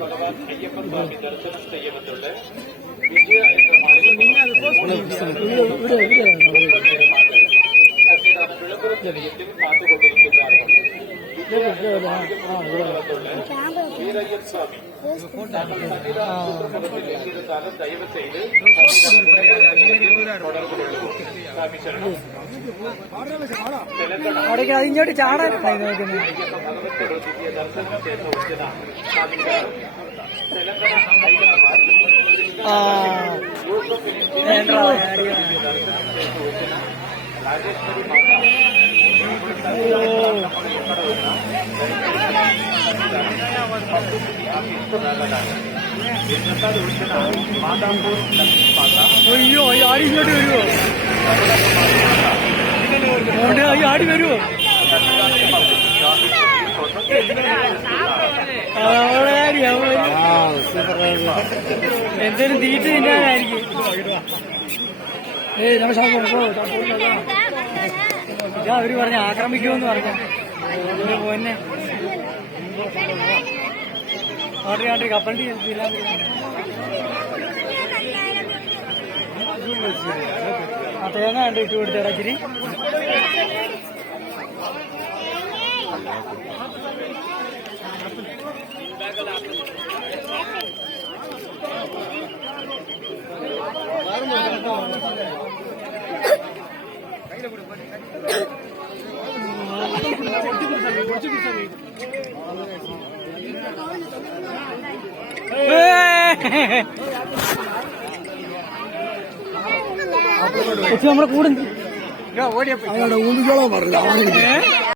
ഭഗവാൻ അയ്യപ്പൻ സ്വാമി ദർശനം ചെയ്യുന്നുണ്ട്. വിളംബരം ജനയത്തിൽ കാത്തുകൊണ്ടിരിക്കുന്നതാണ്. വീരയ്യൻ സ്വാമി കാലം ദയവ് ചെയ്ത് തുടർന്നുള്ളൂ. സ്വാമി ശരണം. ഇങ്ങോട്ട് ചാടാൻ ഭഗവത്തോട് ദിവ്യ ദർശനം ചെയ്ത ഉച്ചന രാജേശ്വരി മാതാപൂർ ലക്ഷ്മി മാതാ. അയ്യോ ആടി ഇങ്ങോട്ട് വരുമോ? ആടി വരുമോ? എന്തേലും തീറ്റ തിന്നാനായിരിക്കും. ഇതാ അവര് പറഞ്ഞ ആക്രമിക്കുമെന്ന് പറഞ്ഞ പോന്നെ ഓർഡർ കപ്പലിന്റെ ആ തേങ്ങ കണ്ട് ഇട്ട് കൊടുത്തേടാ ഇച്ചിരി. നമ്മളെ കൂടെ ഊന്നിക്കോളാൻ പറഞ്ഞില്ല.